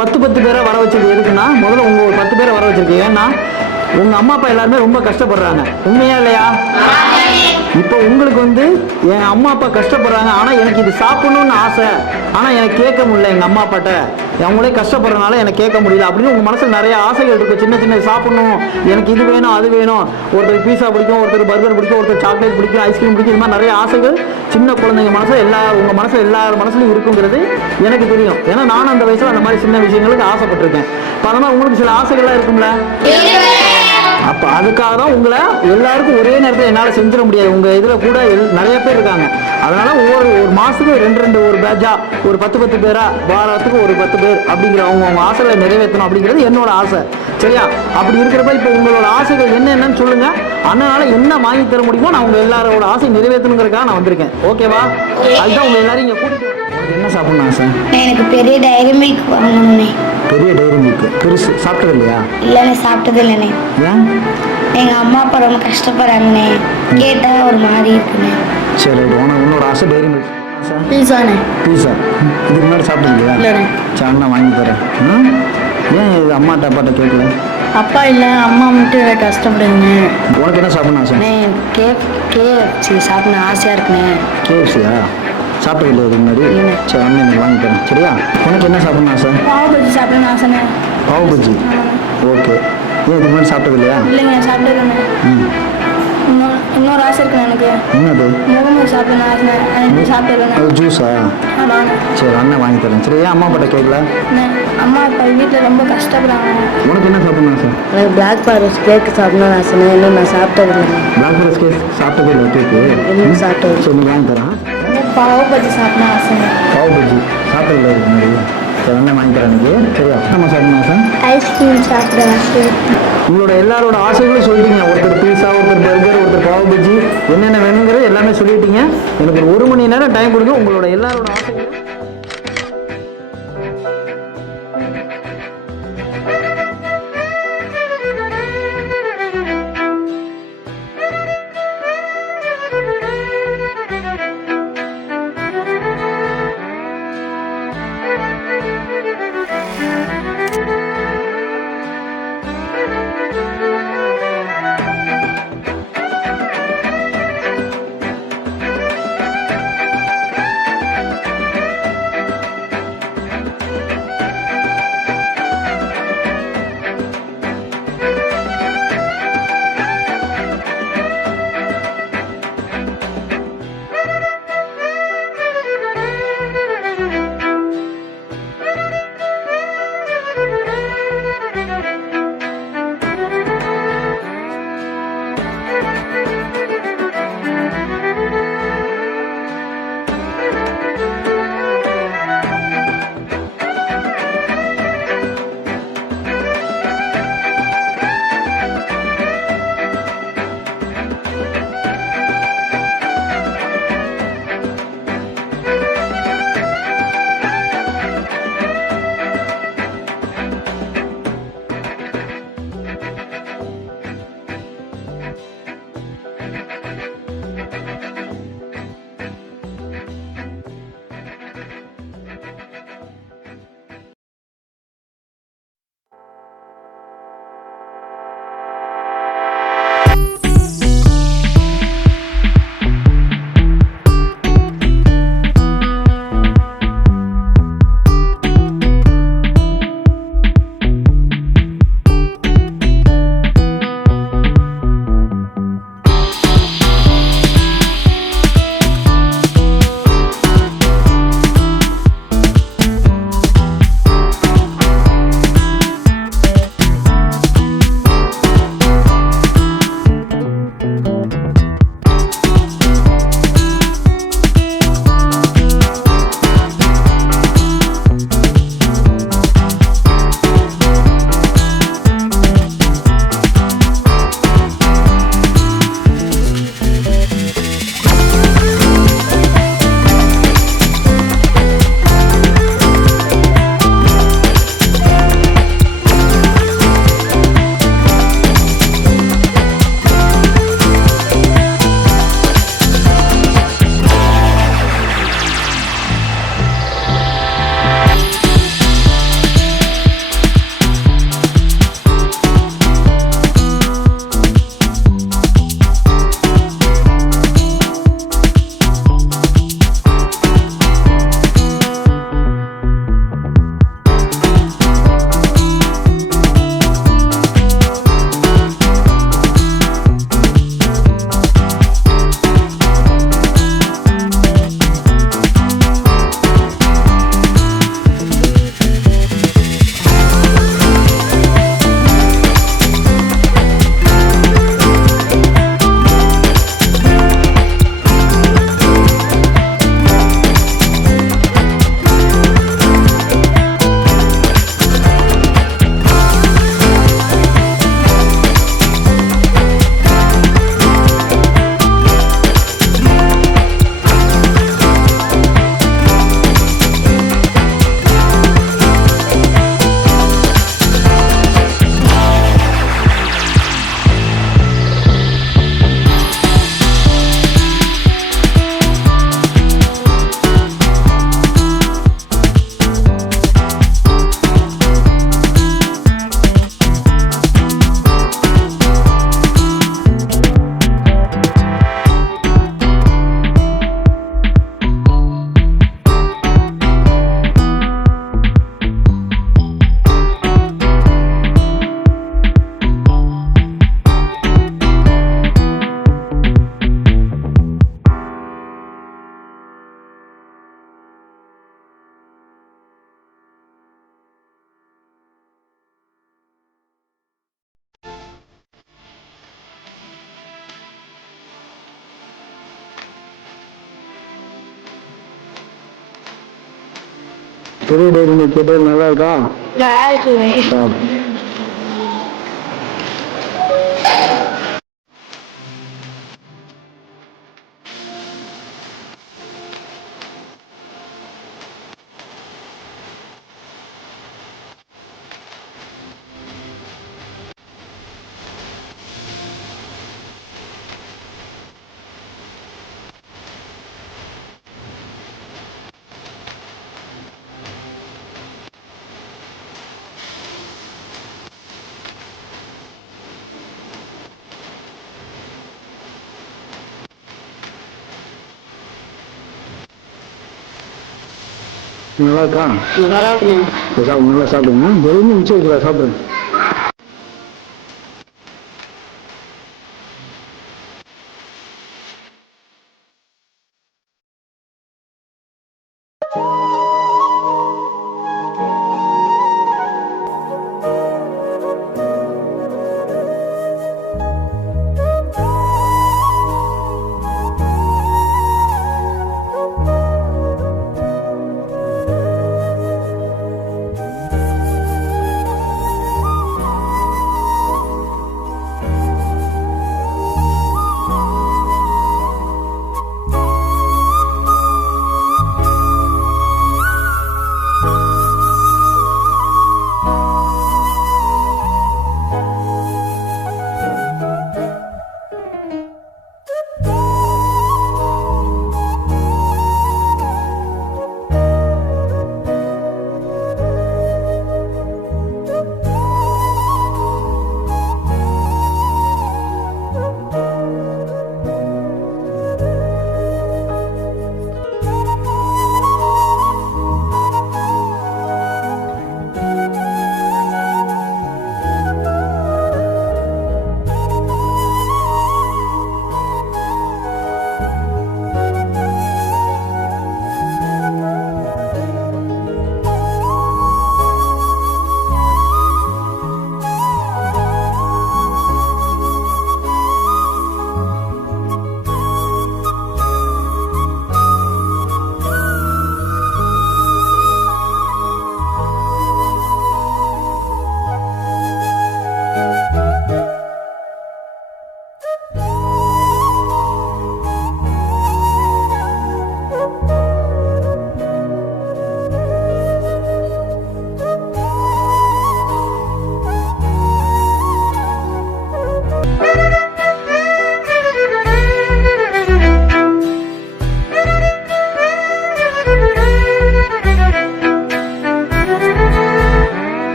10 பேரை வர வச்சிருக்கு எதுக்குன்னா, முதல்ல உங்க ஒரு 10 பேரை வர வச்சிருக்கீங்க. ஏன்னா உங்க அம்மா அப்பா எல்லாருமே ரொம்ப கஷ்டப்படுறாங்க. உண்மையா இல்லையா? இப்போ உங்களுக்கு என் அம்மா அப்பா கஷ்டப்படுறாங்க, ஆனால் எனக்கு இது சாப்பிடணும்னு ஆசை, ஆனால் எனக்கு கேட்க முடியல. எங்கள் அம்மா அப்பாட்ட அவங்களே கஷ்டப்படுறதுனால எனக்கு கேட்க முடியல அப்படின்னு உங்கள் மனசில் நிறைய ஆசைகள் இருக்கும். சின்ன சின்ன சாப்பிடணும், எனக்கு இது வேணும் அது வேணும். ஒருத்தர் பீஸா பிடிக்கும், ஒருத்தர் பர்கர் பிடிக்கும், ஒருத்தர் சாக்லேட் பிடிக்கும், ஐஸ்கிரீம் பிடிக்கும். இது மாதிரி நிறைய ஆசைகள் சின்ன குழந்தைங்க மனசில் உங்கள் மனசில் எல்லார் மனசுலையும் இருக்குங்கிறது எனக்கு தெரியும். ஏன்னா நானும் அந்த வயசில் அந்த மாதிரி சின்ன விஷயங்களுக்கு ஆசைப்பட்டிருக்கேன். இப்போ அதனால் உங்களுக்கு சில ஆசைகள்லாம் இருக்கும்ல. அப்போ அதுக்காக தான் உங்களை எல்லாருக்கும் ஒரே நேரத்தில் என்னால் செஞ்சிட முடியாது. உங்கள் இதில் கூட நிறைய பேர் இருக்காங்க. அதனால் ஒரு மாதத்துக்கு 2 ஒரு பேட்சா, ஒரு 10 பேரா, வாரத்துக்கு ஒரு 10 பேர் அப்படிங்கிற அவங்க ஆசைகளை நிறைவேற்றணும் அப்படிங்கிறது என்னோட ஆசை. சரியா? அப்படி இருக்கிறப்ப இப்போ உங்களோட ஆசைகள் என்னென்னு சொல்லுங்கள். அதனால என்ன வாங்கி தர முடியுமோ நான் உங்கள் எல்லாரோட ஆசை நிறைவேற்றணுங்கிறதுக்காக நான் வந்திருக்கேன். ஓகேவா? அதுதான் உங்கள் எல்லாரும் இங்கே கூட்டிட்டு. என்ன சாப்பிடணும் ஆசை? எனக்கு பெரிய டைரி மில்க் வாங்கணும்னே. பெரிய டைரி மில்க் பெருசு சாப்பிட்டது இல்லையா? இல்லைண்ணே, சாப்பிட்டது இல்லைண்ணே. ஏன்? எங்கள் அம்மா அப்பா ரொம்ப கஷ்டப்படுறாங்கண்ணே, கேட்டால் ஒரு மாதிரி இருக்குண்ணே. சரி, உன்னோட ஆசை டைரி மில்க். பீஸாண்ணே. பீஸா இதுக்கு முன்னாடி சாப்பிட்டது இல்லையா? இல்லைண்ணே. சரி, அண்ணா வாங்கி தரேன். ஏன் இது அம்மாட்ட அப்பாட்ட கேட்கல? அப்பா இல்லை, அம்மா மட்டும் கஷ்டப்படுங்க. உனக்கு என்ன சாப்பிடணும் ஆசை? கேஎஃப்சி சாப்பிடணும் ஆசையாக இருக்குண்ணே. கேஎஃப்சியா? சாப்பிட்டது இல்லையா இதுக்கு முன்னாடி? சரி, அண்ணன் எனக்கு வாங்கி தரேன். சரியா? உனக்கு என்ன சாப்பிடணும் ஆசை? பாவு பஜ்ஜி சாப்பிடணும் ஆசைண்ணே. பாவு பஜ்ஜி? ஓகே. ஏன் இதுக்கு முன்னாடி சாப்பிட்டது இல்லையா? இல்லைங்க, சாப்பிட்டதுண்ணே. இன்னொரு ஆசை இருக்குண்ணே எனக்கு. என்னது? முகமது சாப்பிடணும் ஆசைண்ணே, சாப்பிட்டதுண்ணே. அது ஜூஸா? ஆமாண்ணே. சரி, அண்ணன் வாங்கி தரேன். சரி, ஏன் அம்மா அப்பாட்ட கேட்கல? அம்மா அப்பா வீட்டில் ரொம்ப கஷ்டப்படுறாங்க. உனக்கு என்ன சாப்பிடணும் ஆசை? எனக்கு பிளாக் ஃபாரஸ்ட் கேக் சாப்பிடணும்னு ஆசைண்ணே. இன்னும் நான் சாப்பிட்டது இல்லை. பிளாக் ஃபாரஸ்ட் கேக் சாப்பிட்டது இல்லை? கேக்கு இன்னும் சாப்பிட்டது. சரி, நீ வாங்கி தரேன். பாவு பஜ்ஜி சாப்பிடணும் ஆசைண்ணே. பாவு பஜ்ஜி சாப்பிட்டது இல்லை இதுக்கு முன்னாடி? சரி, அண்ணன் வாங்கி தரேன் எனக்கு. சரியா? நம்ம சாப்பிடணும் ஆசை? ஐஸ்கிரீம் சாப்பிட ஆசை. உங்களோட எல்லாரோட ஆசைகளும் சொல்லிட்டீங்க. ஒருத்தர் பீஸா, ஒருத்தர் பர்கர், ஒருத்தர் பாவு பஜ்ஜி, என்னென்ன வேணுங்கிறது எல்லாமே சொல்லிட்டீங்க. எனக்கு ஒரு மணி நேரம் டைம் கொடுங்க. உங்களோட எல்லாரோட ஆசைகளும் பெரிய டைரி மில்க் கேட்டது நல்லா இருக்கா? நல்லா இருக்குண்ணே. நல்லா இருக்கா? நல்லா இருக்குண்ணே. சாப்பிடு, நல்லா சாப்பிடுங்க. வெறும் மிச்சம் வைக்கல, சாப்பிடுங்க.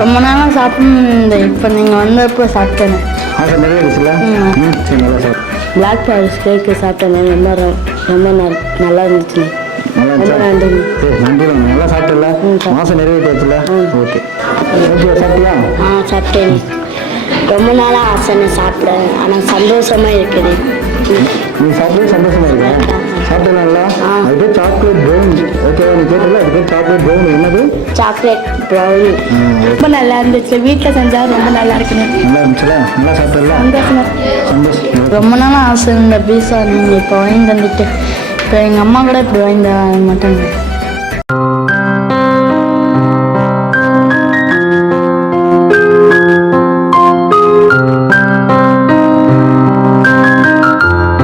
ரொம்ப நாளாக சாப்பிட்டு இப்போ நீங்கள் வந்தப்போ சாப்பிட்டேன். ஆசை நிறைவேறிச்சுல? சரி, நல்லா சாப்பிடு. பிளாக் ஃபாரஸ்ட் கேக்கு சாப்பிட்டேன். ரொம்ப நல்லா இருந்துச்சு. நல்லா இருந்துச்சா? சரி, நன்றி. நல்லா சாப்பிட்டல? மாதம் நிறைவேற்றியாச்சுல? ஓகே. ஓகே, சாப்பிட்டியா? சாப்பிட்டேன். ரொம்ப நாளாக ஆசைன்னு சாப்பிட, ஆனால் சந்தோஷமா இருக்குது. நீ சாப்பிட்டு சந்தோஷமா இருக்க? சாப்பிட்டல? அது பேர் சாக்லேட் ப்ரௌனி. ஓகேவா? நீ கேட்டல, அது பேர் சாக்லேட் ப்ரௌனி. என்னது? Chocolate brownie. ரொம்ப நல்லா இருந்துச்சு. வீட்டில் செஞ்சா ரொம்ப நல்லா இருக்குன்னு. நல்லா இருந்துச்சுல? நல்லா சாப்பிட்டல? சந்தோஷம். ரொம்ப நாளாக ஆசை இந்த பீஸா நீங்கள் இப்போ வாங்கி தந்துட்டு, இப்போ எங்கள் அம்மா கூட இப்படி வாங்கி மாட்டாங்க.